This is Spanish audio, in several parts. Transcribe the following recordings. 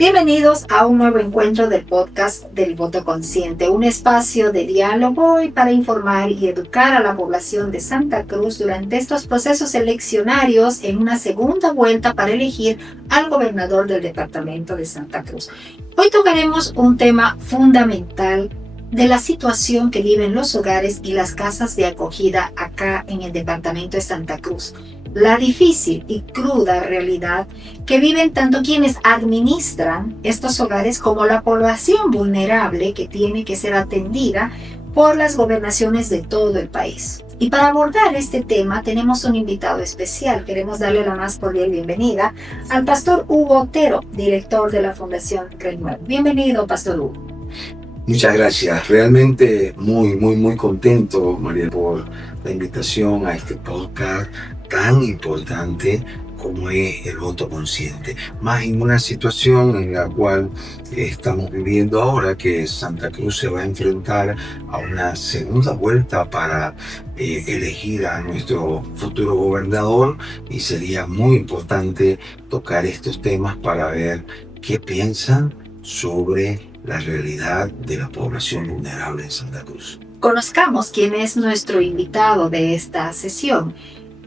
Bienvenidos a un nuevo encuentro del podcast del Voto Consciente, un espacio de diálogo y para informar y educar a la población de Santa Cruz durante estos procesos eleccionarios en una segunda vuelta para elegir al gobernador del departamento de Santa Cruz. Hoy tocaremos un tema fundamental de la situación que viven los hogares y las casas de acogida acá en el departamento de Santa Cruz. La difícil y cruda realidad que viven tanto quienes administran estos hogares como la población vulnerable que tiene que ser atendida por las gobernaciones de todo el país. Y para abordar este tema tenemos un invitado especial. Queremos darle la más cordial bienvenida al pastor Hugo Otero, director de la Fundación Renuevo. Bienvenido, pastor Hugo. Muchas gracias. Realmente muy contento, María, por la invitación a este podcast tan importante como es el voto consciente. Más en una situación en la cual estamos viviendo ahora, que Santa Cruz se va a enfrentar a una segunda vuelta para elegir a nuestro futuro gobernador, y sería muy importante tocar estos temas para ver qué piensan sobre la realidad de la población vulnerable en Santa Cruz. Conozcamos quién es nuestro invitado de esta sesión.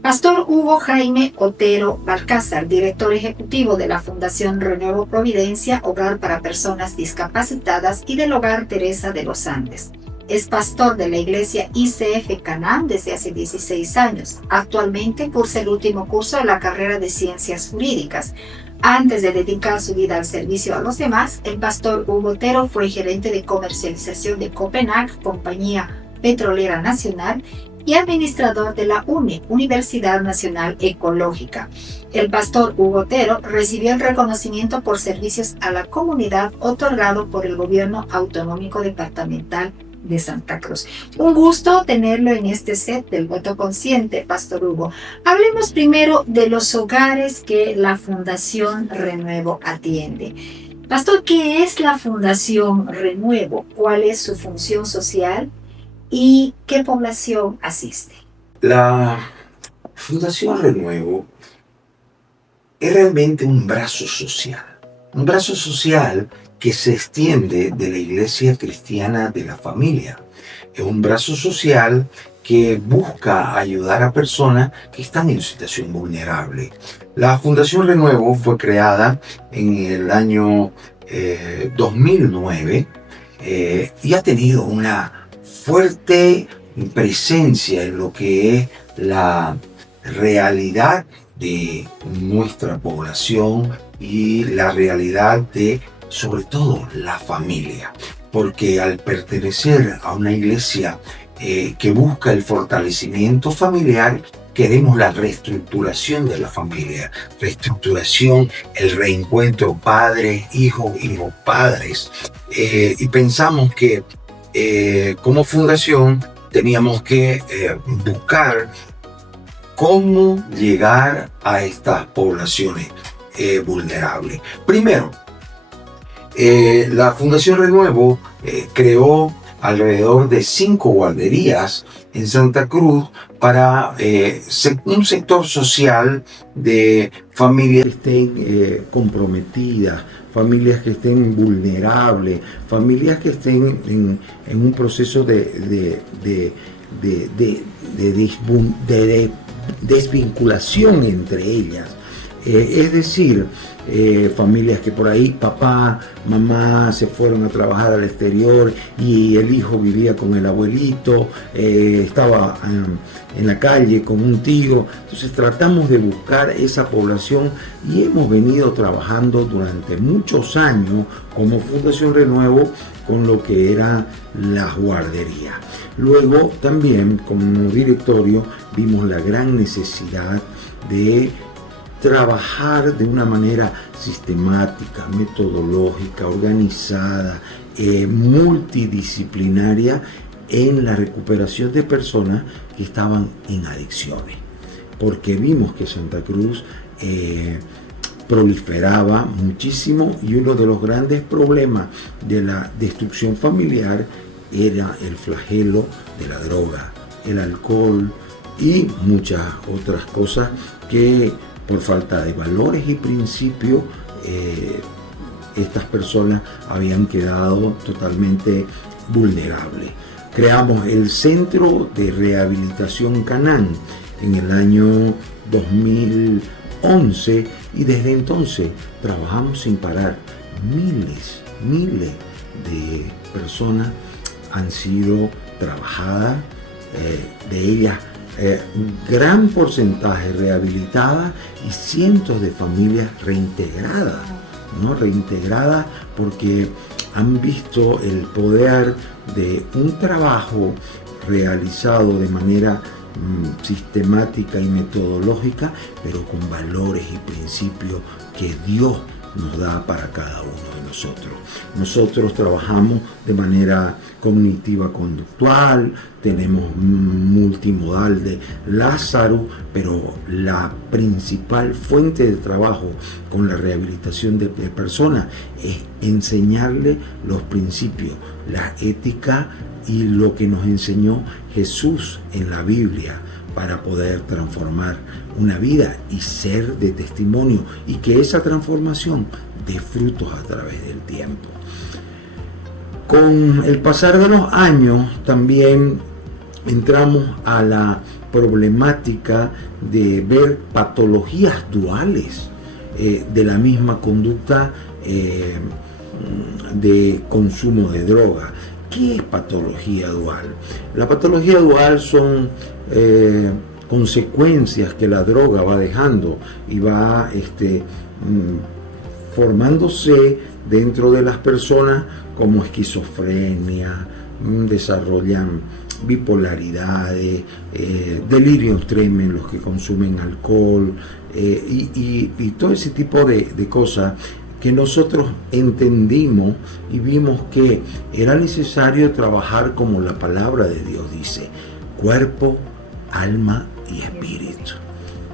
Pastor Hugo Jaime Otero Balcázar, director ejecutivo de la Fundación Renuevo Providencia, Hogar para Personas Discapacitadas, y del Hogar Teresa de los Andes. Es pastor de la iglesia ICF Canaán desde hace 16 años. Actualmente cursa el último curso de la carrera de Ciencias Jurídicas. Antes de dedicar su vida al servicio a los demás, el pastor Hugo Otero fue gerente de comercialización de Copenhague, compañía petrolera nacional, y administrador de la UNE, Universidad Nacional Ecológica. El pastor Hugo Otero recibió el reconocimiento por servicios a la comunidad otorgado por el Gobierno Autonómico Departamental de Santa Cruz. Un gusto tenerlo en este set del Voto Consciente, pastor Hugo. Hablemos primero de los hogares que la Fundación Renuevo atiende. Pastor, ¿qué es la Fundación Renuevo? ¿Cuál es su función social? ¿Y qué población asiste? La Fundación Renuevo es realmente un brazo social que se extiende de la Iglesia Cristiana de la Familia. Es un brazo social que busca ayudar a personas que están en situación vulnerable. La Fundación Renuevo fue creada en el año 2009 y ha tenido una fuerte presencia en lo que es la realidad de nuestra población y la realidad de, sobre todo, la familia. Porque al pertenecer a una iglesia que busca el fortalecimiento familiar, queremos la reestructuración de la familia, reestructuración, el reencuentro padres, hijos, padres. Y pensamos que como fundación teníamos que buscar cómo llegar a estas poblaciones vulnerables. Primero, la Fundación Renuevo creó alrededor de 5 guarderías en Santa Cruz para un sector social de familias que estén comprometidas, familias que estén vulnerables, familias que estén en un proceso de desvinculación entre ellas. Es decir, familias que por ahí papá, mamá se fueron a trabajar al exterior y el hijo vivía con el abuelito, estaba en la calle con un tío. Entonces tratamos de buscar esa población y hemos venido trabajando durante muchos años como Fundación Renuevo con lo que era las guarderías. Luego también como directorio vimos la gran necesidad de trabajar de una manera sistemática, metodológica, organizada, multidisciplinaria en la recuperación de personas que estaban en adicciones. Porque vimos que Santa Cruz proliferaba muchísimo y uno de los grandes problemas de la destrucción familiar era el flagelo de la droga, el alcohol y muchas otras cosas que por falta de valores y principios estas personas habían quedado totalmente vulnerables. Creamos el Centro de Rehabilitación Canaán en el año 2011 y desde entonces trabajamos sin parar. Miles de personas han sido trabajadas, de ellas gran porcentaje rehabilitadas y cientos de familias reintegradas, ¿no? Reintegradas porque han visto el poder de un trabajo realizado de manera sistemática y metodológica, pero con valores y principios que Dios nos da para cada uno de nosotros. Nosotros trabajamos de manera cognitiva conductual, tenemos multimodal de Lázaro, pero la principal fuente de trabajo con la rehabilitación de personas es enseñarle los principios, la ética y lo que nos enseñó Jesús en la Biblia para poder transformar una vida y ser de testimonio y que esa transformación dé frutos a través del tiempo. Con el pasar de los años también entramos a la problemática de ver patologías duales de la misma conducta de consumo de droga. ¿Qué es patología dual? La patología dual son consecuencias que la droga va dejando y va formándose dentro de las personas como esquizofrenia, desarrollan bipolaridades, delirios extremos en los que consumen alcohol y todo ese tipo de cosas que nosotros entendimos y vimos que era necesario trabajar como la palabra de Dios dice, cuerpo, alma y espíritu,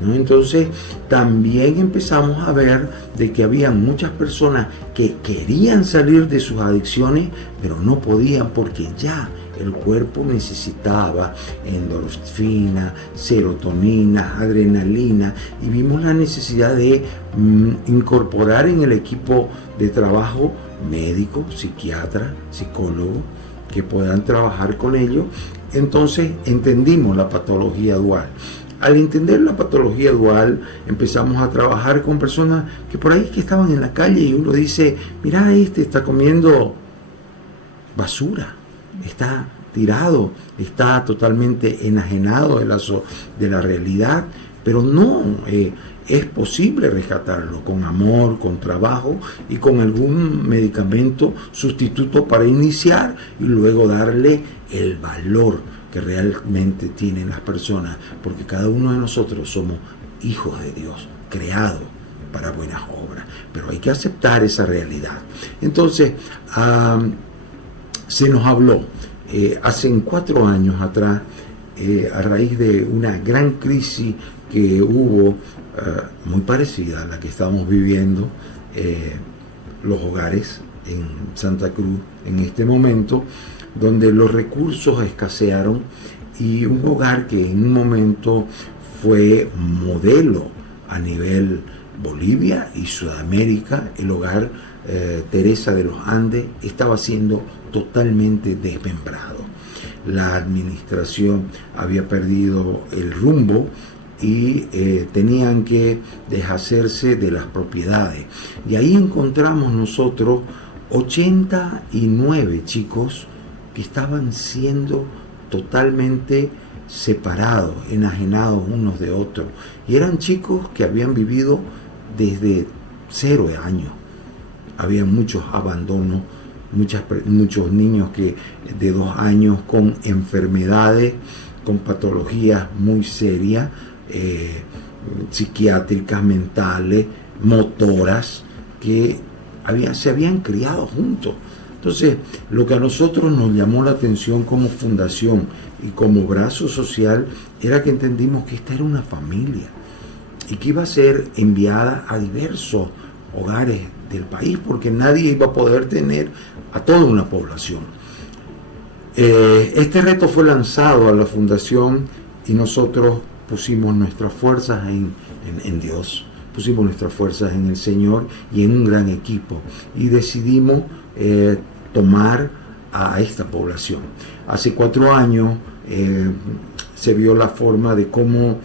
¿no? Entonces también empezamos a ver de que había muchas personas que querían salir de sus adicciones, pero no podían porque ya el cuerpo necesitaba endorfina, serotonina, adrenalina, y vimos la necesidad de incorporar en el equipo de trabajo médicos, psiquiatras, psicólogos, que puedan trabajar con ellos. Entonces entendimos la patología dual. Al entender la patología dual, empezamos a trabajar con personas que por ahí que estaban en la calle y uno dice, mira, este está comiendo basura, está tirado, está totalmente enajenado de la realidad, pero no, es posible rescatarlo con amor, con trabajo y con algún medicamento sustituto para iniciar y luego darle el valor que realmente tienen las personas, porque cada uno de nosotros somos hijos de Dios, creados para buenas obras, pero hay que aceptar esa realidad. Entonces, se nos habló hace 4 años atrás, a raíz de una gran crisis que hubo, muy parecida a la que estamos viviendo, los hogares en Santa Cruz en este momento, donde los recursos escasearon y un hogar que en un momento fue modelo a nivel Bolivia y Sudamérica, el hogar Teresa de los Andes, estaba siendo totalmente desmembrado. La administración había perdido el rumbo y tenían que deshacerse de las propiedades. Y ahí encontramos nosotros 89 chicos que estaban siendo totalmente separados, enajenados unos de otros. Y eran chicos que habían vivido desde 0 años. Había muchos abandonos, muchos niños que de 2 años con enfermedades, con patologías muy serias, psiquiátricas, mentales, motoras, que se habían criado juntos. Entonces, lo que a nosotros nos llamó la atención como fundación y como brazo social era que entendimos que esta era una familia y que iba a ser enviada a diversos hogares del país, porque nadie iba a poder tener a toda una población. Este reto fue lanzado a la fundación y nosotros pusimos nuestras fuerzas en Dios, pusimos nuestras fuerzas en el Señor y en un gran equipo y decidimos tomar a esta población. Hace 4 años se vio la forma de cómo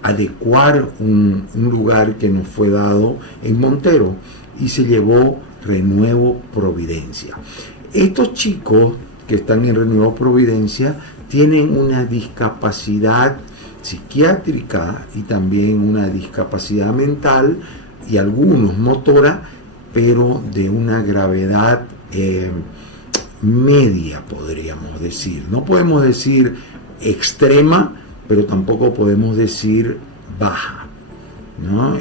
adecuar un lugar que nos fue dado en Montero y se llevó Renuevo Providencia. Estos chicos que están en Renuevo Providencia tienen una discapacidad psiquiátrica y también una discapacidad mental y algunos motora, pero de una gravedad media, podríamos decir. No podemos decir extrema, pero tampoco podemos decir baja, ¿no?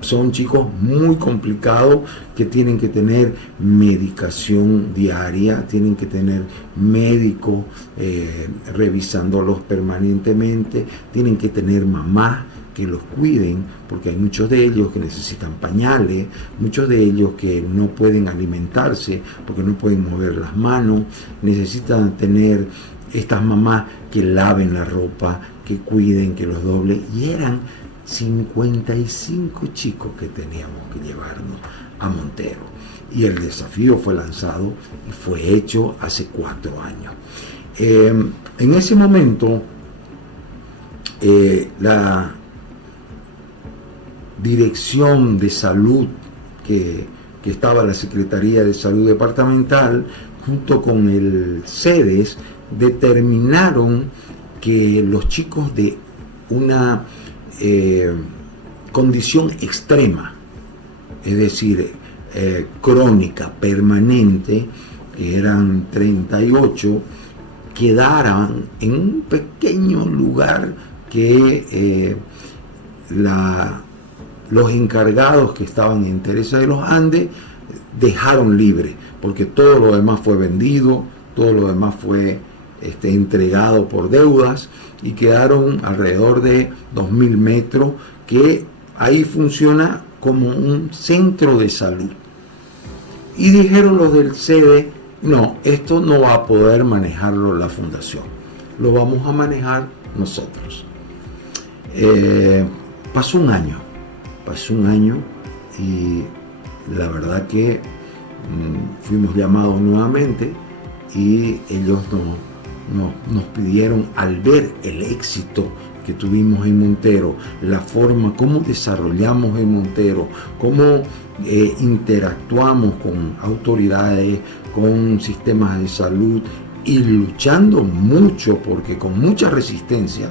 Son chicos muy complicados que tienen que tener medicación diaria, tienen que tener médicos revisándolos permanentemente, tienen que tener mamás que los cuiden, porque hay muchos de ellos que necesitan pañales, muchos de ellos que no pueden alimentarse porque no pueden mover las manos, necesitan tener estas mamás que laven la ropa, que cuiden, que los doblen, y eran 55 chicos que teníamos que llevarnos a Montero. Y el desafío fue lanzado y fue hecho hace 4 años. En ese momento, la Dirección de Salud, que estaba la Secretaría de Salud Departamental, junto con el CEDES, determinaron que los chicos de una condición extrema, es decir, crónica, permanente, que eran 38, quedaran en un pequeño lugar que los encargados que estaban en Teresa de los Andes dejaron libre, porque todo lo demás fue vendido, todo lo demás fue entregado por deudas, y quedaron alrededor de 2.000 metros, que ahí funciona como un centro de salud. Y dijeron los del CEDE, no, esto no va a poder manejarlo la fundación, lo vamos a manejar nosotros. Pasó un año y la verdad que fuimos llamados nuevamente y ellos nos pidieron, al ver el éxito que tuvimos en Montero, la forma como desarrollamos en Montero, cómo interactuamos con autoridades, con sistemas de salud y luchando mucho, porque con mucha resistencia,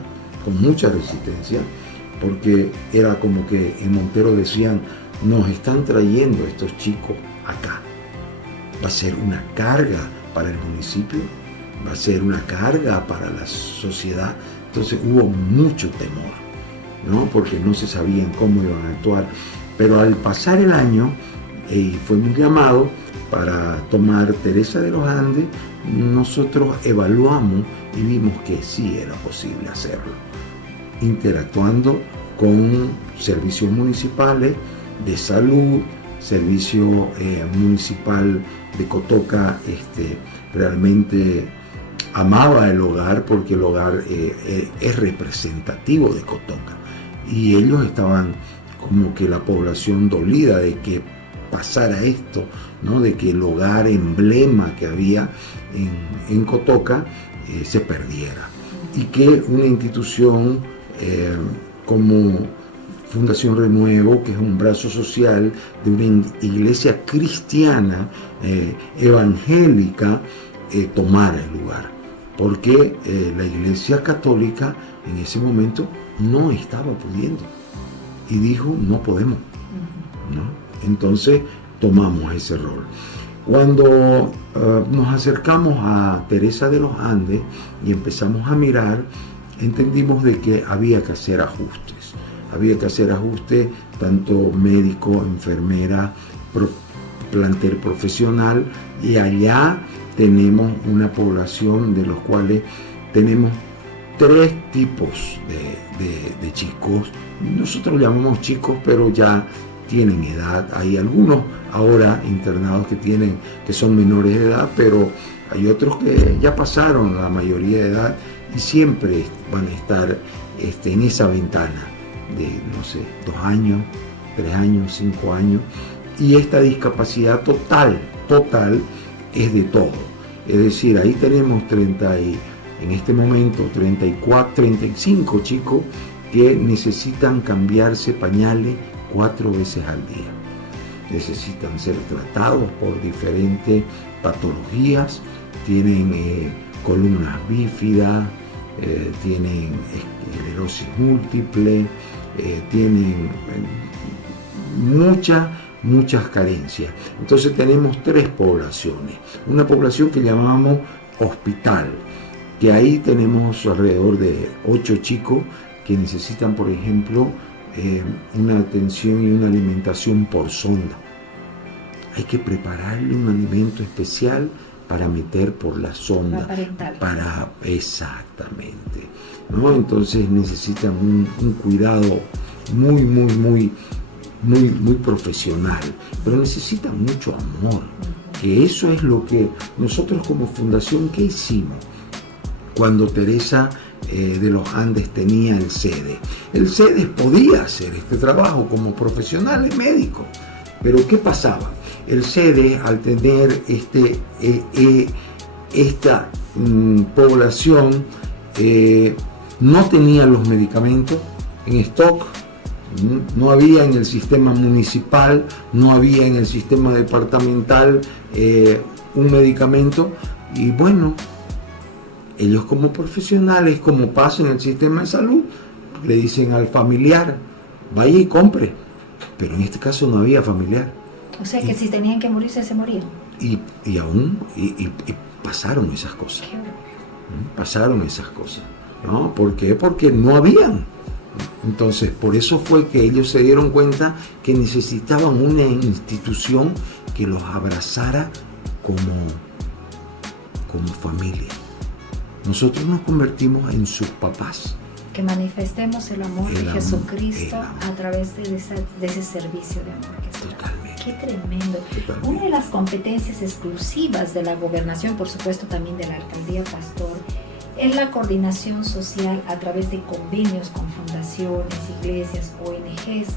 porque era como que en Montero decían, nos están trayendo estos chicos acá, va a ser una carga para el municipio, va a ser una carga para la sociedad. Entonces hubo mucho temor, ¿no? Porque no se sabían cómo iban a actuar. Pero al pasar el año, fuimos llamados para tomar Teresa de los Andes. Nosotros evaluamos y vimos que sí era posible hacerlo, interactuando con servicios municipales de salud, servicio municipal de Cotoca, realmente amaba el hogar, porque el hogar es representativo de Cotoca, y ellos estaban como que la población dolida de que pasara esto, ¿no? De que el hogar emblema que había en Cotoca se perdiera, y que una institución como Fundación Renuevo, que es un brazo social de una iglesia cristiana evangélica, tomara el lugar, porque la iglesia católica en ese momento no estaba pudiendo y dijo, no podemos, ¿no? Entonces tomamos ese rol. Cuando nos acercamos a Teresa de los Andes y empezamos a mirar, entendimos de que había que hacer ajustes, tanto médico, enfermera, plantel profesional, y allá tenemos una población de los cuales tenemos 3 tipos de chicos. Nosotros llamamos chicos, pero ya tienen edad. Hay algunos ahora internados que son menores de edad, pero hay otros que ya pasaron la mayoría de edad y siempre van a estar en esa ventana no sé, 2 años, 3 años, 5 años, y esta discapacidad total es de todo. Es decir, ahí tenemos en este momento 34, 35 chicos que necesitan cambiarse pañales 4 veces al día. Necesitan ser tratados por diferentes patologías, tienen columnas bífidas, tienen esclerosis múltiple, tienen muchas carencias. Entonces tenemos 3 poblaciones. Una población que llamamos hospital, que ahí tenemos alrededor de 8 chicos que necesitan, por ejemplo, una atención y una alimentación por sonda. Hay que prepararle un alimento especial para meter por la sonda. Exactamente, ¿no? Entonces necesitan un cuidado muy profesional, pero necesitan mucho amor, que eso es lo que nosotros como fundación, ¿qué hicimos? Cuando Teresa de los Andes tenía el SEDES. El SEDES podía hacer este trabajo como profesionales médicos, pero ¿qué pasaba? El SEDES, al tener esta población, no tenía los medicamentos en stock, no había en el sistema municipal, no había en el sistema departamental un medicamento, y bueno, ellos como profesionales, como pasa en el sistema de salud, le dicen al familiar, vaya y compre, pero en este caso no había familiar. O sea que si tenían que morirse, se morían. Y pasaron esas cosas. Pasaron esas cosas, ¿no? ¿Por qué? Porque no habían. Entonces, por eso fue que ellos se dieron cuenta que necesitaban una institución que los abrazara como familia. Nosotros nos convertimos en sus papás. Que manifestemos el amor de Jesucristo a través de ese servicio de amor que se da. Totalmente. Qué tremendo. Totalmente. Una de las competencias exclusivas de la gobernación, por supuesto también de la alcaldía, Pastor, es la coordinación social a través de convenios con fundaciones, iglesias, ONGs.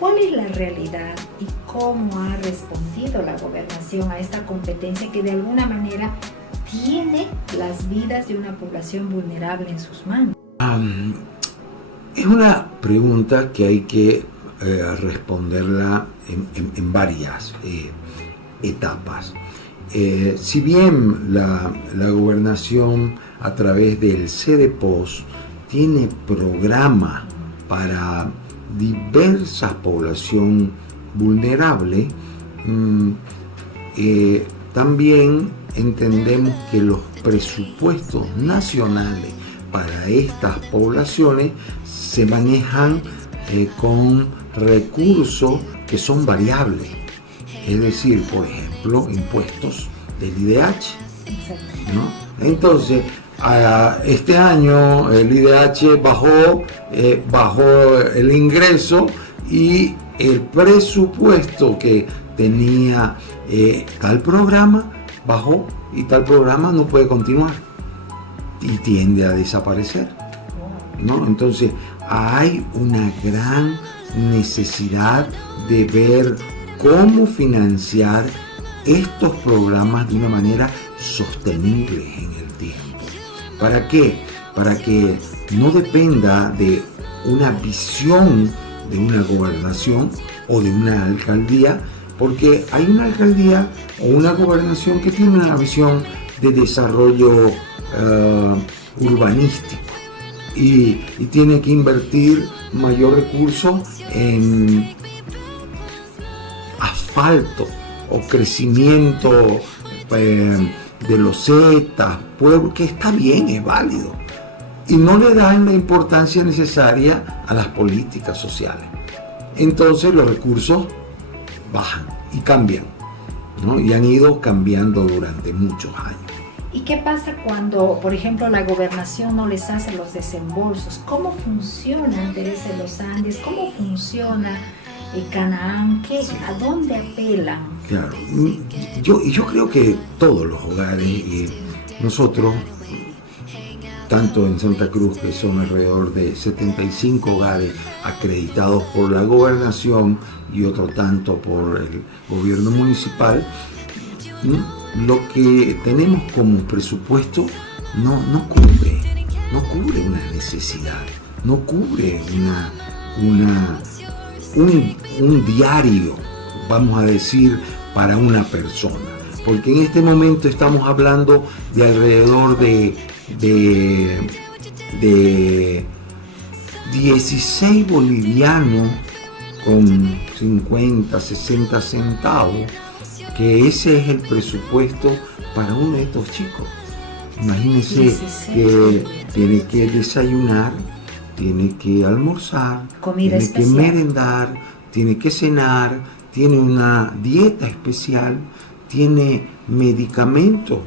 ¿Cuál es la realidad y cómo ha respondido la gobernación a esta competencia que de alguna manera tiene las vidas de una población vulnerable en sus manos? Es una pregunta que hay que responderla en varias etapas. Si bien la gobernación a través del CEDEPOS tiene programas para diversas población vulnerable, también entendemos que los presupuestos nacionales para estas poblaciones se manejan con recursos que son variables, es decir, por ejemplo, impuestos del IDH, ¿no? Entonces, este año el IDH bajó el ingreso y el presupuesto que tenía tal programa bajó y tal programa no puede continuar y tiende a desaparecer, ¿no? Entonces hay una gran necesidad de ver cómo financiar estos programas de una manera sostenible en el tiempo. ¿Para qué? Para que no dependa de una visión de una gobernación o de una alcaldía, porque hay una alcaldía o una gobernación que tiene una visión de desarrollo urbanístico y tiene que invertir mayor recurso en asfalto o crecimiento de losetas, pueblos, que está bien, es válido, y no le dan la importancia necesaria a las políticas sociales. Entonces los recursos bajan y cambian, ¿no? Y han ido cambiando durante muchos años. ¿Y qué pasa cuando, por ejemplo, la gobernación no les hace los desembolsos? ¿Cómo funciona Teresa de los Andes? ¿Cómo funciona Canaán? ¿A dónde apelan? Claro, yo creo que todos los hogares, nosotros tanto en Santa Cruz, que son alrededor de 75 hogares acreditados por la gobernación y otro tanto por el gobierno municipal. Lo que tenemos como presupuesto no cubre una necesidad, no cubre un diario, vamos a decir, para una persona. Porque en este momento estamos hablando de alrededor de 16 bolivianos con 50, 60 centavos, que ese es el presupuesto para uno de estos chicos. Imagínense que tiene que desayunar, tiene que almorzar, comida tiene especial, que merendar, tiene que cenar, tiene una dieta especial, tiene medicamentos,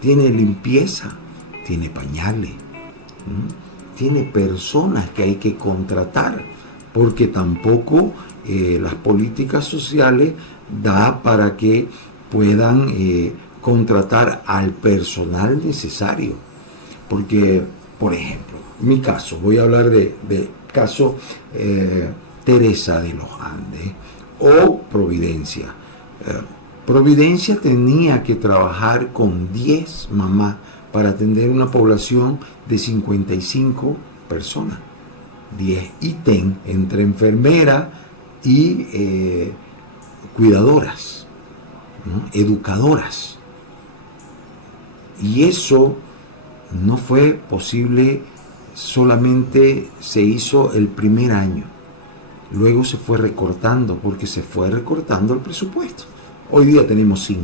tiene limpieza, tiene pañales, tiene personas que hay que contratar, porque tampoco las políticas sociales da para que puedan contratar al personal necesario. Porque, por ejemplo, mi caso, voy a hablar de caso Teresa de los Andes o Providencia. Providencia tenía que trabajar con 10 mamás para atender una población de 55 personas. 10 ítems entre enfermera y cuidadoras, ¿no? Educadoras. Y eso no fue posible, solamente se hizo el primer año. Luego se fue recortando, porque se fue recortando el presupuesto. Hoy día tenemos 5.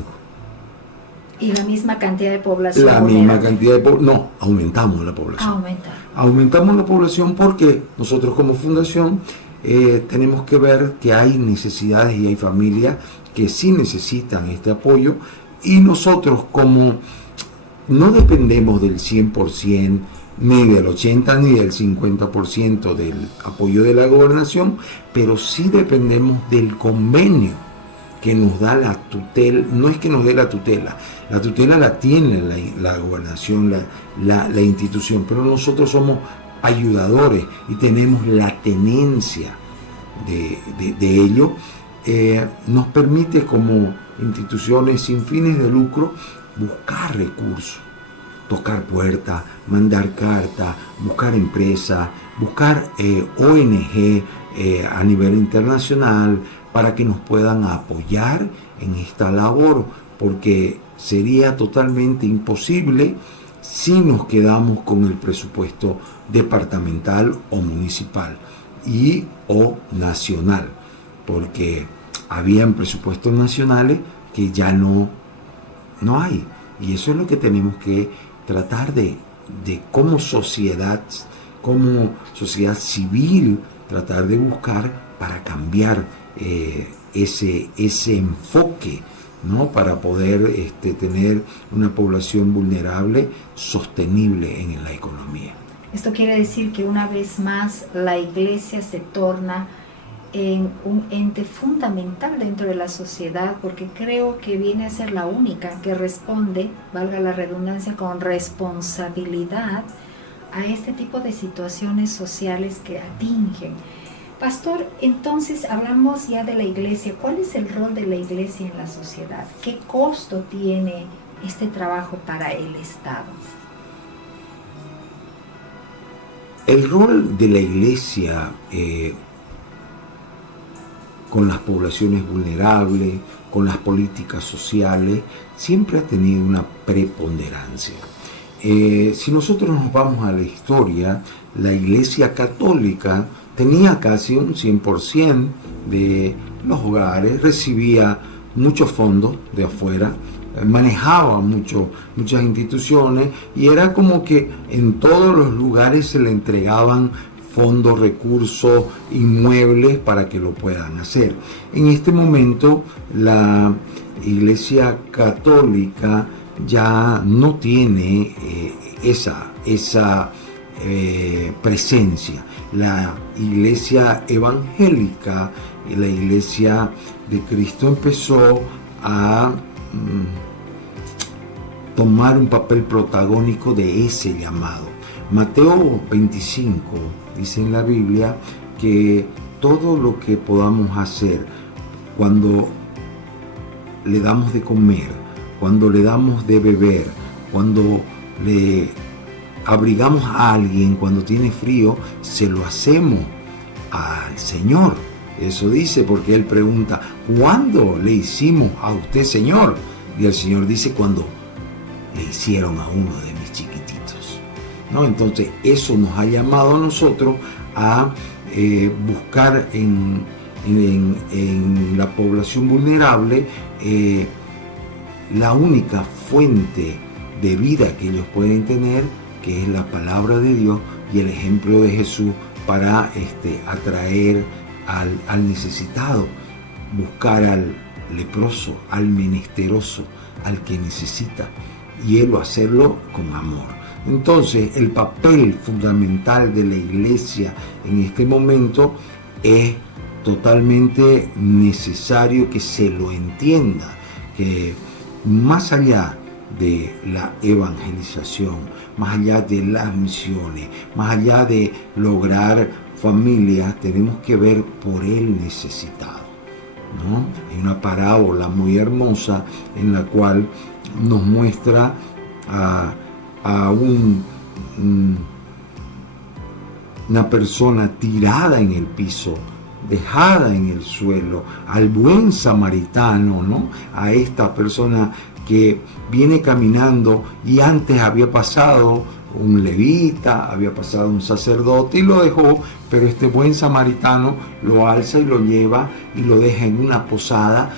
¿Y la misma cantidad de población? La misma cantidad de población. No, aumentamos la población. Aumentamos la población porque nosotros como fundación tenemos que ver que hay necesidades y hay familias que sí necesitan este apoyo, y nosotros, como no dependemos del 100%, ni del 80% ni del 50% del apoyo de la gobernación, pero sí dependemos del convenio que nos da la tutela. No es que nos dé la tutela la tiene la gobernación, la institución, pero nosotros somos ayudadores y tenemos la tenencia de ello. Nos permite, como instituciones sin fines de lucro, buscar recursos, tocar puertas, mandar cartas, buscar empresas, buscar ONG a nivel internacional para que nos puedan apoyar en esta labor, porque sería totalmente imposible si nos quedamos con el presupuesto departamental o municipal y o nacional, porque habían presupuestos nacionales que ya no hay, y eso es lo que tenemos que tratar de como sociedad civil, tratar de buscar para cambiar ese enfoque, ¿no? Para poder tener una población vulnerable sostenible en la economía. Esto quiere decir que una vez más la Iglesia se torna en un ente fundamental dentro de la sociedad, porque creo que viene a ser la única que responde, valga la redundancia, con responsabilidad a este tipo de situaciones sociales que atingen. Pastor, entonces hablamos ya de la Iglesia. ¿Cuál es el rol de la Iglesia en la sociedad? ¿Qué costo tiene este trabajo para el Estado? El rol de la Iglesia con las poblaciones vulnerables, con las políticas sociales, siempre ha tenido una preponderancia. Si nosotros nos vamos a la historia, la Iglesia Católica tenía casi un 100% de los hogares, recibía muchos fondos de afuera, manejaba muchas instituciones, y era como que en todos los lugares se le entregaban fondos, recursos, inmuebles para que lo puedan hacer. En este momento la Iglesia Católica ya no tiene esa presencia. La Iglesia Evangélica y la Iglesia de Cristo empezó a tomar un papel protagónico de ese llamado, Mateo 25 dice en la Biblia que todo lo que podamos hacer cuando le damos de comer, cuando le damos de beber, cuando le abrigamos a alguien, cuando tiene frío, se lo hacemos al Señor. Eso dice, porque Él pregunta, ¿cuándo le hicimos a usted, Señor? Y el Señor dice, cuando le hicieron a uno de mis chiquititos, ¿no? Entonces eso nos ha llamado a nosotros a buscar en la población vulnerable la única fuente de vida que ellos pueden tener, que es la palabra de Dios y el ejemplo de Jesús, para atraer al necesitado, buscar al leproso, al menesteroso, al que necesita, y él hacerlo con amor. Entonces, el papel fundamental de la iglesia en este momento es totalmente necesario que se lo entienda, que más allá de la evangelización, más allá de las misiones, más allá de lograr familias, tenemos que ver por el necesitado, ¿no? Hay una parábola muy hermosa en la cual nos muestra a una persona tirada en el piso, dejada en el suelo, al buen samaritano, ¿no? A esta persona que viene caminando y antes había pasado un levita, había pasado un sacerdote y lo dejó, pero este buen samaritano lo alza y lo lleva y lo deja en una posada,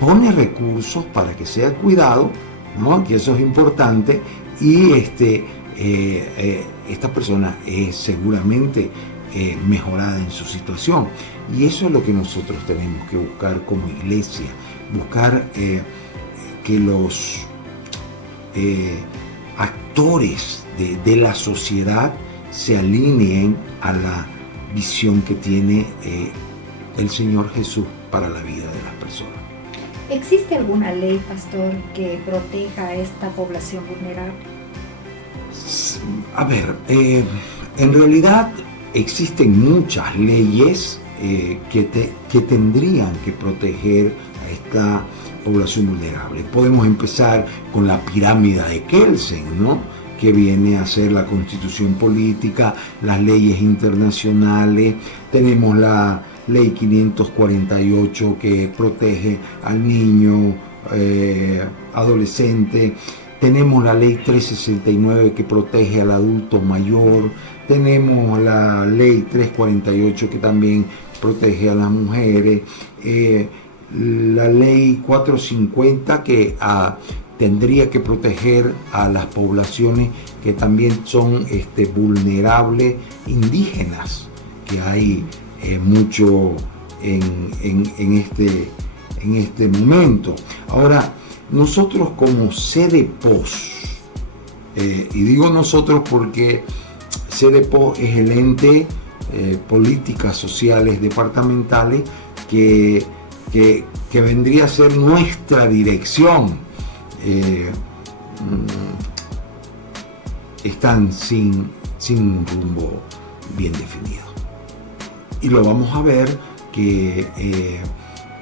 pone recursos para que sea cuidado, ¿no? Que eso es importante, y esta persona es seguramente mejorada en su situación. Y eso es lo que nosotros tenemos que buscar como iglesia, buscar que los actores de la sociedad se alineen a la visión que tiene el Señor Jesús para la vida de las personas. ¿Existe alguna ley, pastor, que proteja a esta población vulnerable? A ver, en realidad existen muchas leyes que tendrían que proteger a esta población vulnerable. Podemos empezar con la pirámide de Kelsen, ¿no? Que viene a ser la constitución política, las leyes internacionales. Tenemos la ley 548 que protege al niño, adolescente. Tenemos la ley 369 que protege al adulto mayor. Tenemos la ley 348 que también protege a las mujeres. La ley 450 que tendría que proteger a las poblaciones que también son vulnerables, indígenas, que hay mucho en este momento. Ahora, nosotros como CEDEPOS, y digo nosotros porque CEDEPOS es el ente políticas sociales departamentales que vendría a ser nuestra dirección, están sin un rumbo bien definido. Y lo vamos a ver que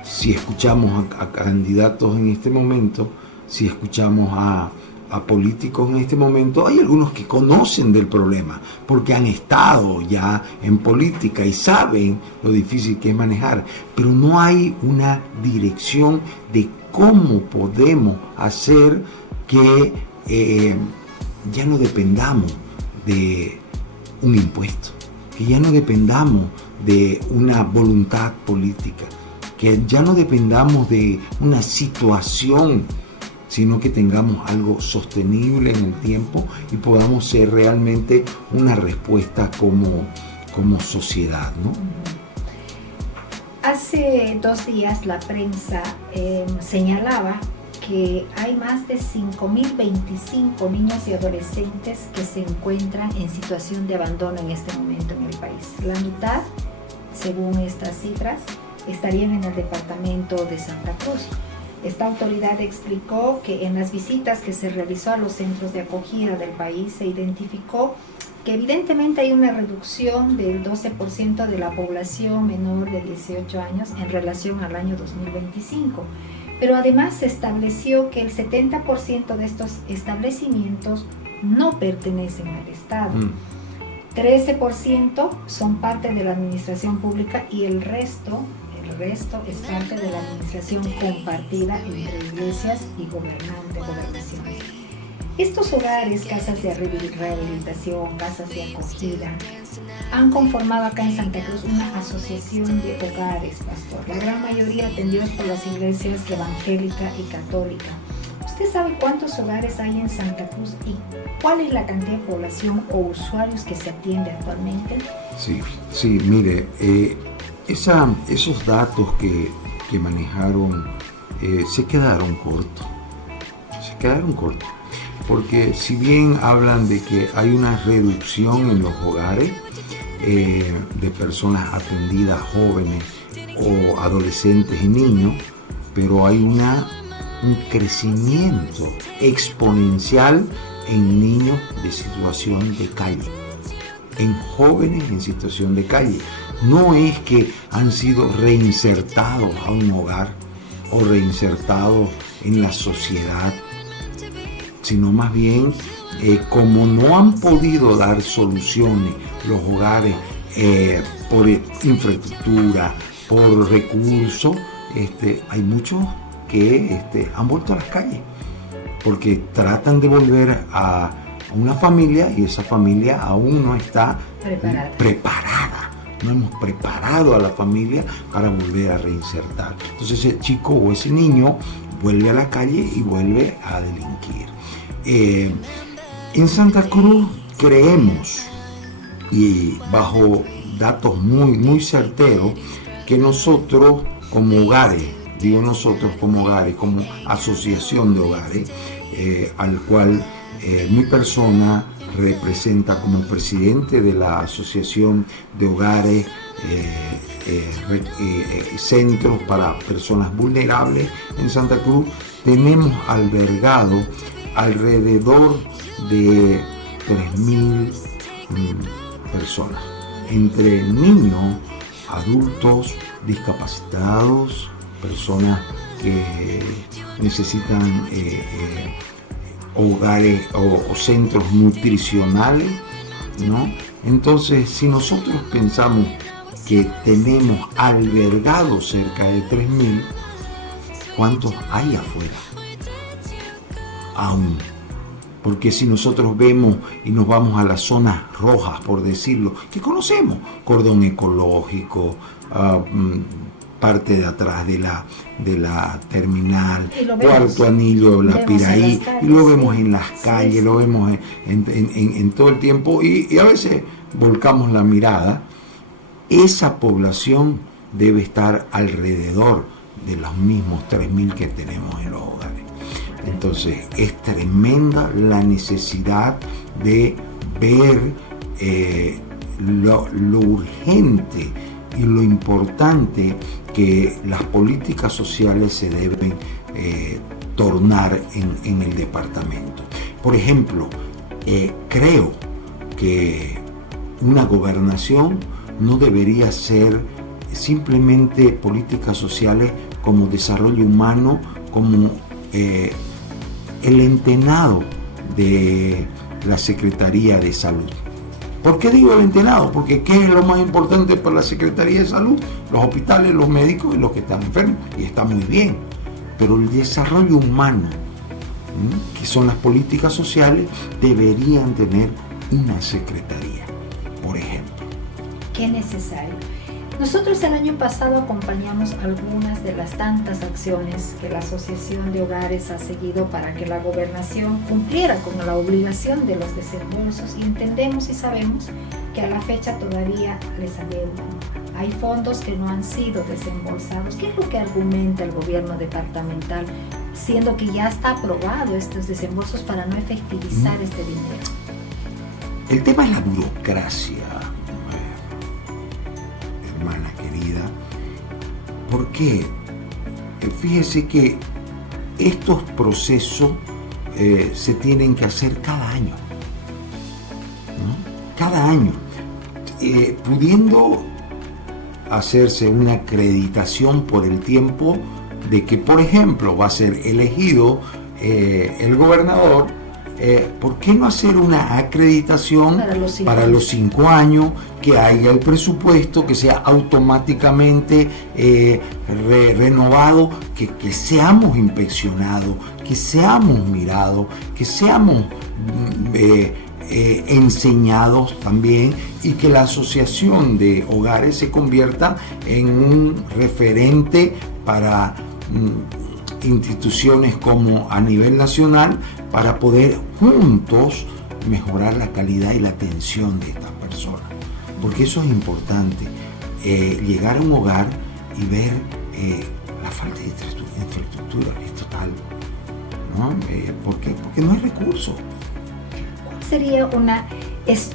si escuchamos a candidatos en este momento, si escuchamos a políticos en este momento, hay algunos que conocen del problema porque han estado ya en política y saben lo difícil que es manejar, pero no hay una dirección de cómo podemos hacer que ya no dependamos de un impuesto, que ya no dependamos de una voluntad política, que ya no dependamos de una situación, sino que tengamos algo sostenible en el tiempo y podamos ser realmente una respuesta como sociedad, ¿no? Hace 2 días la prensa señalaba que hay más de 5.025 niños y adolescentes que se encuentran en situación de abandono en este momento en el país. La mitad, según estas cifras, estarían en el departamento de Santa Cruz. Esta autoridad explicó que en las visitas que se realizó a los centros de acogida del país se identificó que evidentemente hay una reducción del 12% de la población menor de 18 años en relación al año 2025. Pero además se estableció que el 70% de estos establecimientos no pertenecen al Estado. 13% son parte de la administración pública y el resto es parte de la administración compartida entre iglesias y gobernaciones. Estos hogares, casas de rehabilitación, casas de acogida, han conformado acá en Santa Cruz una asociación de hogares, pastor. La gran mayoría atendidos por las iglesias evangélica y católica. ¿Usted sabe cuántos hogares hay en Santa Cruz y cuál es la cantidad de población o usuarios que se atiende actualmente? Sí, mire, esos datos que manejaron se quedaron cortos. Porque si bien hablan de que hay una reducción en los hogares de personas atendidas, jóvenes o adolescentes y niños, pero hay un crecimiento exponencial en niños de situación de calle, en jóvenes en situación de calle. No es que han sido reinsertados a un hogar o reinsertados en la sociedad, sino más bien como no han podido dar soluciones los hogares por infraestructura, por recursos, hay muchos que han vuelto a las calles porque tratan de volver a una familia y esa familia aún no está preparada. No hemos preparado a la familia para volver a reinsertar. Entonces ese chico o ese niño vuelve a la calle y vuelve a delinquir. En Santa Cruz creemos, y bajo datos muy certeros, que nosotros como hogares, como asociación de hogares, al cual mi persona representa como presidente de la Asociación de Hogares, Centros para Personas Vulnerables en Santa Cruz, tenemos albergado alrededor de 3.000 personas, entre niños, adultos, discapacitados, personas que necesitan hogares o centros nutricionales, ¿no? Entonces, si nosotros pensamos que tenemos albergados cerca de 3.000, ¿cuántos hay afuera? Aún. Porque si nosotros vemos y nos vamos a las zonas rojas, por decirlo, que conocemos, cordón ecológico, parte de atrás de la terminal, Cuarto Anillo, la Piraí, y lo vemos en las calles, lo vemos en todo el tiempo, y a veces volcamos la mirada. Esa población debe estar alrededor de los mismos 3.000 que tenemos en los hogares. Entonces es tremenda la necesidad de ver lo urgente y lo importante que las políticas sociales se deben tornar en el departamento. Por ejemplo, creo que una gobernación no debería ser simplemente políticas sociales como desarrollo humano, como el entenado de la Secretaría de Salud. ¿Por qué digo el entenado? Porque ¿qué es lo más importante para la Secretaría de Salud? Los hospitales, los médicos y los que están enfermos, y está muy bien. Pero el desarrollo humano, que son las políticas sociales, deberían tener una secretaría, por ejemplo. Qué necesario. Nosotros el año pasado acompañamos algunas de las tantas acciones que la Asociación de Hogares ha seguido para que la gobernación cumpliera con la obligación de los desembolsos, y entendemos y sabemos que a la fecha todavía les adeudan. Hay fondos que no han sido desembolsados. ¿Qué es lo que argumenta el gobierno departamental, siendo que ya está aprobado estos desembolsos, para no efectivizar este dinero? El tema es la burocracia, hermana querida. ¿Por qué? Fíjese que estos procesos se tienen que hacer cada año, ¿no? Cada año, pudiendo hacerse una acreditación por el tiempo de que, por ejemplo, va a ser elegido el gobernador. ¿Por qué no hacer una acreditación para los 5 años, que haya el presupuesto, que sea automáticamente renovado, que seamos inspeccionados, que seamos mirados, que seamos enseñados también, y que la asociación de hogares se convierta en un referente para instituciones como a nivel nacional, para poder juntos mejorar la calidad y la atención de estas personas, porque eso es importante, llegar a un hogar y ver la falta de infraestructura es total, ¿no? ¿Por qué? Porque no hay recursos. ¿Cuál sería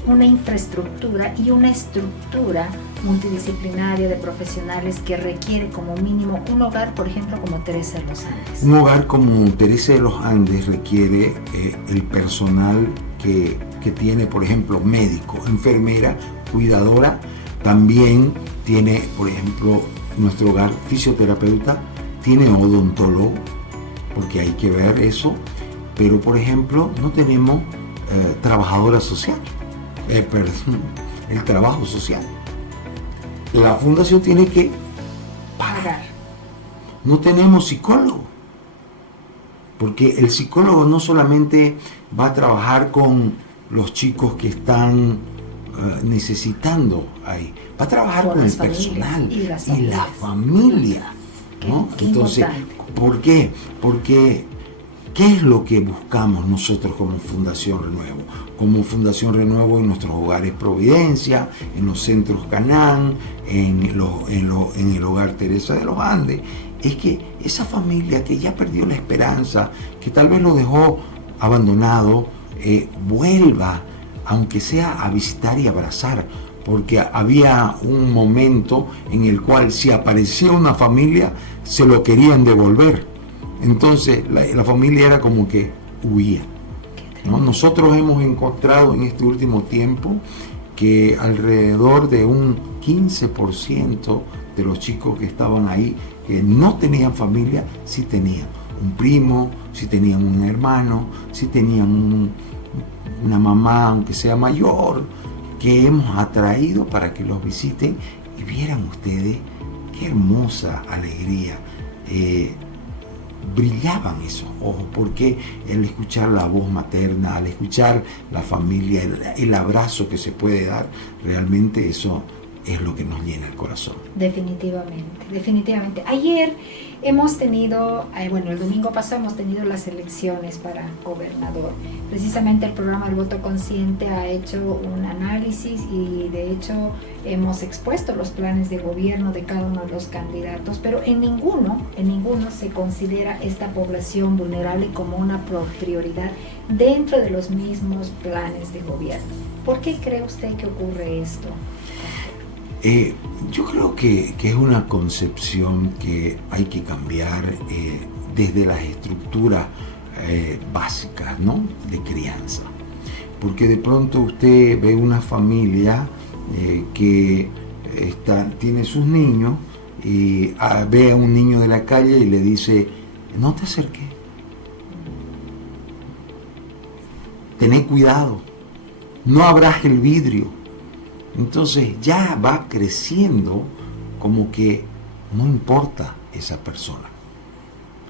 una infraestructura y una estructura multidisciplinaria de profesionales que requiere como mínimo un hogar, por ejemplo, como Teresa de los Andes? Un hogar como Teresa de los Andes requiere el personal que tiene, por ejemplo, médico, enfermera, cuidadora. También tiene, por ejemplo, nuestro hogar fisioterapeuta, tiene odontólogo, porque hay que ver eso. Pero, por ejemplo, no tenemos trabajadora social, el trabajo social. La fundación tiene que pagar. No tenemos psicólogo, porque el psicólogo no solamente va a trabajar con los chicos que están necesitando ahí, va a trabajar con el personal y la familia, ¿no? Entonces, ¿por qué? Porque ¿qué es lo que buscamos nosotros como Fundación Renuevo? Como Fundación Renuevo en nuestros hogares Providencia, en los centros Canaán, en el hogar Teresa de los Andes, es que esa familia que ya perdió la esperanza, que tal vez lo dejó abandonado, vuelva, aunque sea a visitar y abrazar, porque había un momento en el cual si aparecía una familia, se lo querían devolver. Entonces la familia era como que huía, ¿no? Nosotros hemos encontrado en este último tiempo que alrededor de un 15% de los chicos que estaban ahí, que no tenían familia, sí tenían un primo, sí tenían un hermano, sí tenían una mamá, aunque sea mayor, que hemos atraído para que los visiten y vieran ustedes qué hermosa alegría. Brillaban esos ojos, porque el escuchar la voz materna, al escuchar la familia, el abrazo que se puede dar, realmente eso es lo que nos llena el corazón. Definitivamente. Ayer hemos tenido, el domingo pasado hemos tenido las elecciones para gobernador. Precisamente el programa del voto consciente ha hecho un análisis y de hecho hemos expuesto los planes de gobierno de cada uno de los candidatos, pero en ninguno se considera esta población vulnerable como una prioridad dentro de los mismos planes de gobierno. ¿Por qué cree usted que ocurre esto? Yo creo que es una concepción que hay que cambiar desde las estructuras básicas, ¿no?, de crianza. Porque de pronto usted ve una familia que tiene sus niños y ve a un niño de la calle y le dice: no te acerques, tené cuidado, no abras el vidrio. Entonces ya va creciendo como que no importa esa persona.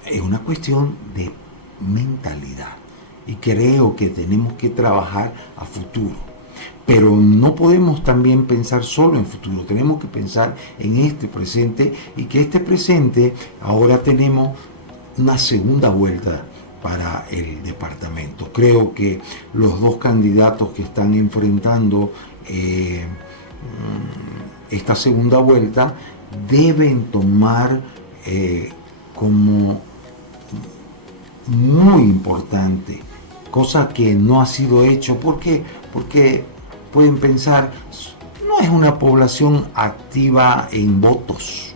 Es una cuestión de mentalidad y creo que tenemos que trabajar a futuro. Pero no podemos también pensar solo en futuro, tenemos que pensar en este presente, y que este presente ahora tenemos una segunda vuelta para el departamento. Creo que los dos candidatos que están enfrentando esta segunda vuelta deben tomar como muy importante, cosa que no ha sido hecho. ¿Por qué? Porque pueden pensar, no es una población activa en votos,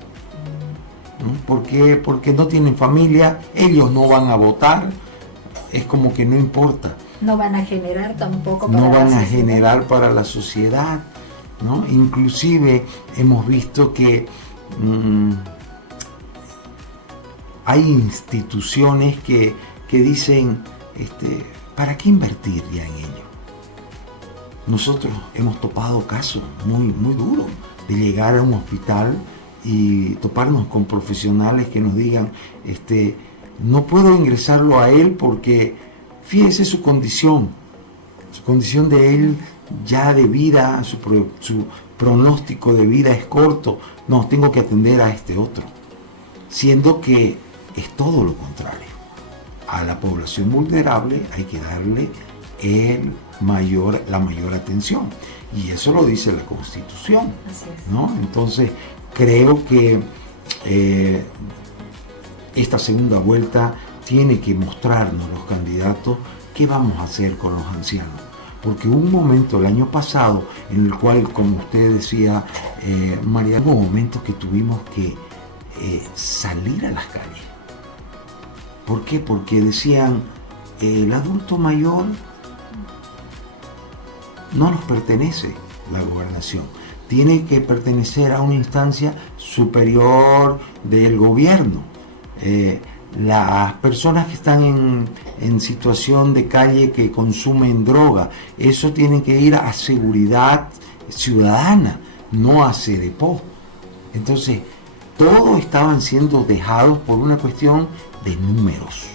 ¿no? ¿Por qué? Porque no tienen familia, ellos no van a votar, es como que no importa. No van a generar tampoco para no van la a sociedad. generar para la sociedad, ¿no? Inclusive hemos visto que hay instituciones que dicen, ¿para qué invertir ya en ello? Nosotros hemos topado casos muy duros de llegar a un hospital y toparnos con profesionales que nos digan, no puedo ingresarlo a él porque fíjese su condición de él ya de vida, su pronóstico de vida es corto, no, tengo que atender a este otro, siendo que es todo lo contrario. A la población vulnerable hay que darle la mayor atención, y eso lo dice la Constitución. Así es. ¿No? Entonces creo que esta segunda vuelta tiene que mostrarnos los candidatos qué vamos a hacer con los ancianos, porque hubo un momento el año pasado en el cual, como usted decía, María, hubo momentos que tuvimos que salir a las calles. ¿Por qué? Porque decían, el adulto mayor no nos pertenece la gobernación, tiene que pertenecer a una instancia superior del gobierno. Las personas que están en situación de calle, que consumen droga, eso tiene que ir a seguridad ciudadana, no a CEDEPO. Entonces, todos estaban siendo dejados por una cuestión de números,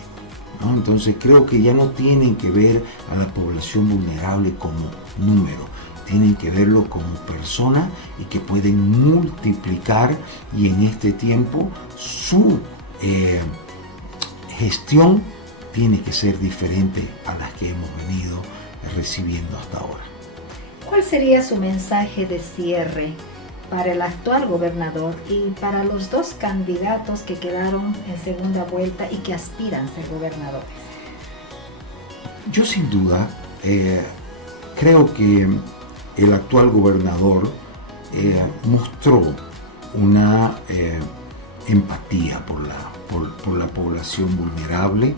¿no? Entonces creo que ya no tienen que ver a la población vulnerable como número, tienen que verlo como personas y que pueden multiplicar, y en este tiempo su gestión tiene que ser diferente a las que hemos venido recibiendo hasta ahora. ¿Cuál sería su mensaje de cierre para el actual gobernador y para los dos candidatos que quedaron en segunda vuelta y que aspiran a ser gobernadores? Yo sin duda creo que el actual gobernador mostró una empatía por la población vulnerable.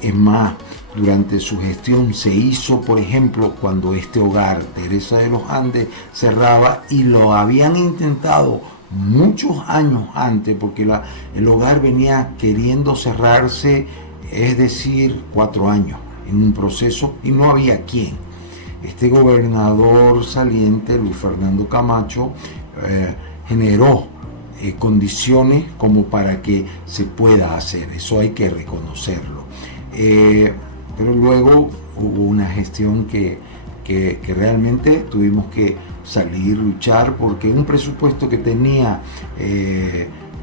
Es más, durante su gestión se hizo, por ejemplo, cuando este hogar, Teresa de los Andes, cerraba, y lo habían intentado muchos años antes, porque el hogar venía queriendo cerrarse, es decir, 4 años en un proceso, y no había quien. Este gobernador saliente, Luis Fernando Camacho, generó condiciones como para que se pueda hacer, eso hay que reconocerlo. Pero luego hubo una gestión que realmente tuvimos que salir, luchar, porque un presupuesto que tenía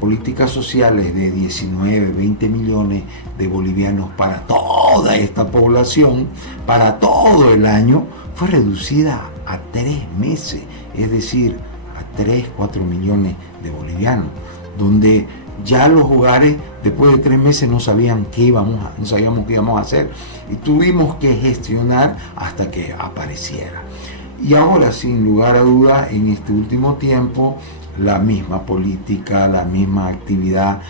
políticas sociales de 19, 20 millones de bolivianos para toda esta población, para todo el año, fue reducida a 3 meses, es decir, a 3, 4 millones de bolivianos, donde ya los hogares después de 3 meses no sabíamos qué íbamos a hacer, y tuvimos que gestionar hasta que apareciera. Y ahora, sin lugar a duda, en este último tiempo, la misma política, la misma actividad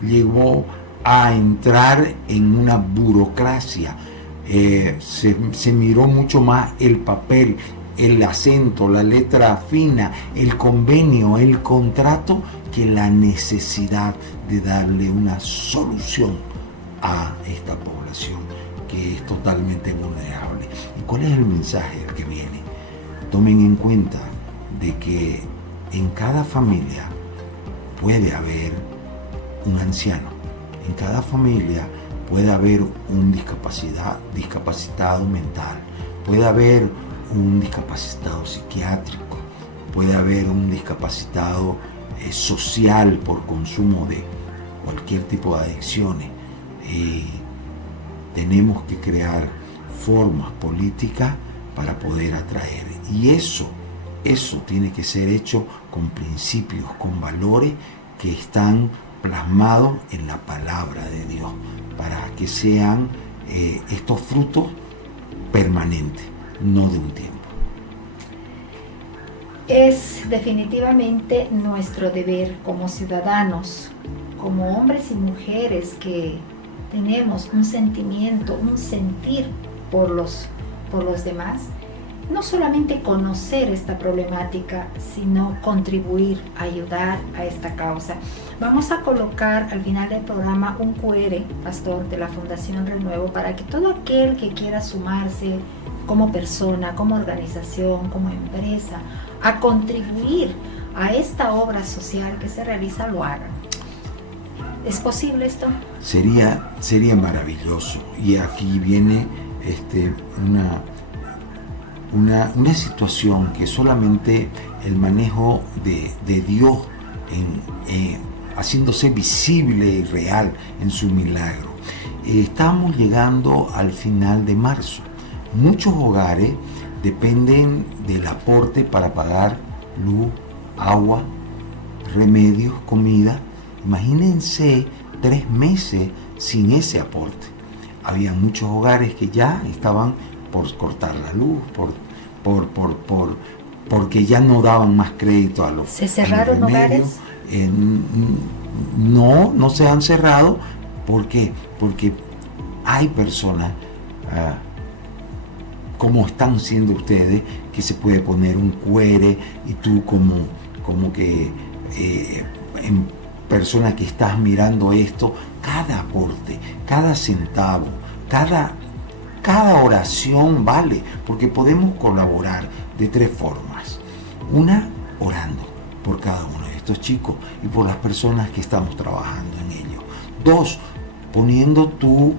llegó a entrar en una burocracia. Se miró mucho más el papel, el acento, la letra fina, el convenio, el contrato, que la necesidad de darle una solución a esta población que es totalmente vulnerable. ¿Y cuál es el mensaje que viene? Tomen en cuenta de que en cada familia puede haber un anciano, en cada familia puede haber un discapacitado mental, puede haber un discapacitado psiquiátrico, puede haber un discapacitado social por consumo de cualquier tipo de adicciones. Tenemos que crear formas políticas para poder atraer, y eso tiene que ser hecho con principios, con valores que están plasmados en la palabra de Dios, para que sean estos frutos permanentes, no de un tiempo. Es definitivamente nuestro deber como ciudadanos, como hombres y mujeres que tenemos un sentimiento, un sentir por los demás, no solamente conocer esta problemática, sino contribuir, ayudar a esta causa. Vamos a colocar al final del programa un QR, Pastor, de la Fundación Renuevo, para que todo aquel que quiera sumarse como persona, como organización, como empresa, a contribuir a esta obra social que se realiza, lo haga. ¿Es posible esto? Sería maravilloso. Y aquí viene una situación que solamente el manejo de Dios haciéndose visible y real en su milagro. Estamos llegando al final de marzo. Muchos hogares dependen del aporte para pagar luz, agua, remedios, comida. Imagínense 3 meses sin ese aporte. Había muchos hogares que ya estaban por cortar la luz, porque ya no daban más crédito a los ¿Se cerraron hogares? No se han cerrado. ¿Por qué? Porque hay personas, como están siendo ustedes, que se puede poner un QR y tú como que en persona que estás mirando esto, cada aporte, cada centavo, cada oración vale, porque podemos colaborar de 3 formas. Una, orando por cada uno de estos chicos y por las personas que estamos trabajando en ello. 2, poniendo tu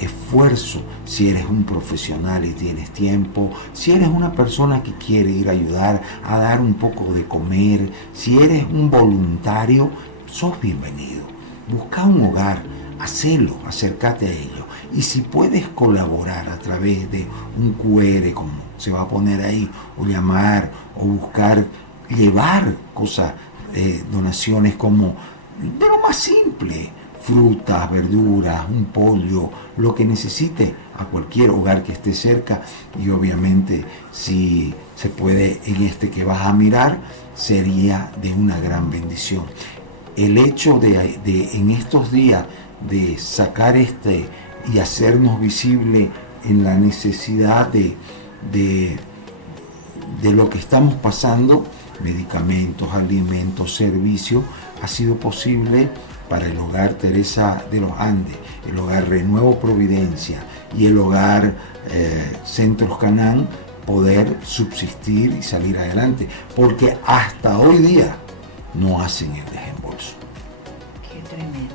esfuerzo, si eres un profesional y tienes tiempo, si eres una persona que quiere ir a ayudar a dar un poco de comer, si eres un voluntario, sos bienvenido. Busca un hogar, hacelo, acércate a ello. Y si puedes colaborar a través de un QR, como se va a poner ahí, o llamar, o buscar, llevar cosas, donaciones como de lo más simple, frutas, verduras, un pollo, lo que necesite a cualquier hogar que esté cerca. Y obviamente si se puede en este que vas a mirar, sería de una gran bendición. El hecho de en estos días de sacar y hacernos visible en la necesidad de lo que estamos pasando, medicamentos, alimentos, servicios, ha sido posible para el hogar Teresa de los Andes, el hogar Renuevo Providencia y el hogar Centros Canaán poder subsistir y salir adelante, porque hasta hoy día no hacen el desembolso. Qué tremendo.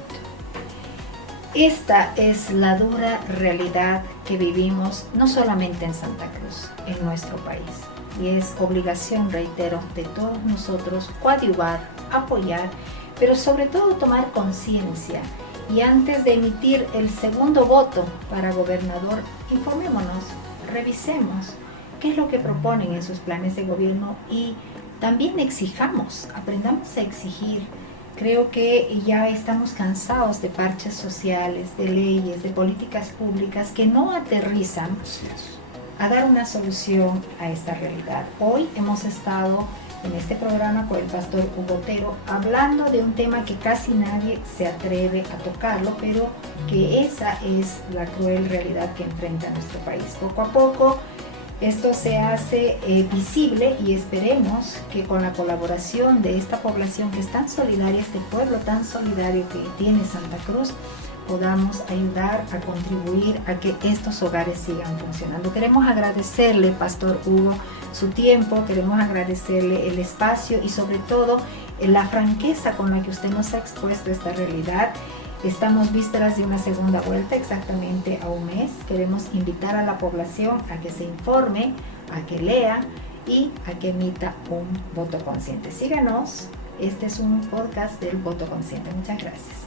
Esta es la dura realidad que vivimos no solamente en Santa Cruz, en nuestro país. Y es obligación, reitero, de todos nosotros coadyuvar, apoyar, pero sobre todo tomar conciencia. Y antes de emitir el segundo voto para gobernador, informémonos, revisemos qué es lo que proponen en sus planes de gobierno y también exijamos, aprendamos a exigir. Creo que ya estamos cansados de parches sociales, de leyes, de políticas públicas que no aterrizan a dar una solución a esta realidad. Hoy hemos estado en este programa con el pastor Hugo Otero hablando de un tema que casi nadie se atreve a tocarlo, pero que esa es la cruel realidad que enfrenta nuestro país. Poco a poco esto se hace visible y esperemos que con la colaboración de esta población que es tan solidaria, este pueblo tan solidario que tiene Santa Cruz, podamos ayudar a contribuir a que estos hogares sigan funcionando. Queremos agradecerle, Pastor Hugo, su tiempo, queremos agradecerle el espacio y sobre todo la franqueza con la que usted nos ha expuesto esta realidad. Estamos vísperas de una segunda vuelta, exactamente a un mes. Queremos invitar a la población a que se informe, a que lea y a que emita un voto consciente. Síganos, este es un podcast del voto consciente. Muchas gracias.